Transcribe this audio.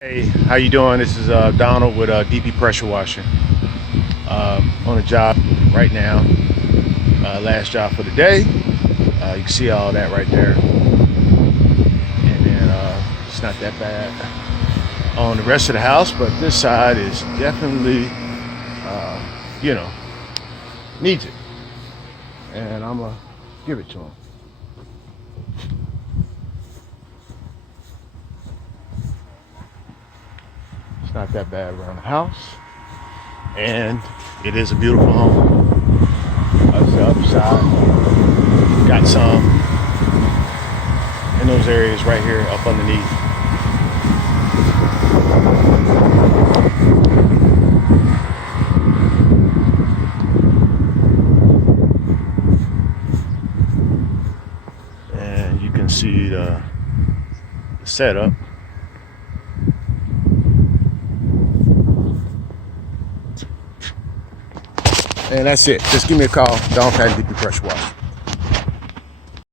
Hey, how you doing? This is Donald with D.P.Pressure Washing. On a job right now. Last job for the day. You can see all that right there. And then it's not that bad on the rest of the house, but this side is definitely, needs it. And I'm gonna give it to him. It's not that bad around the house, and it is a beautiful home. That's the other side. Got some in those areas right here up underneath. And you can see the setup. And that's it. Just give me a call. Don't have D.P.Pressure Washing.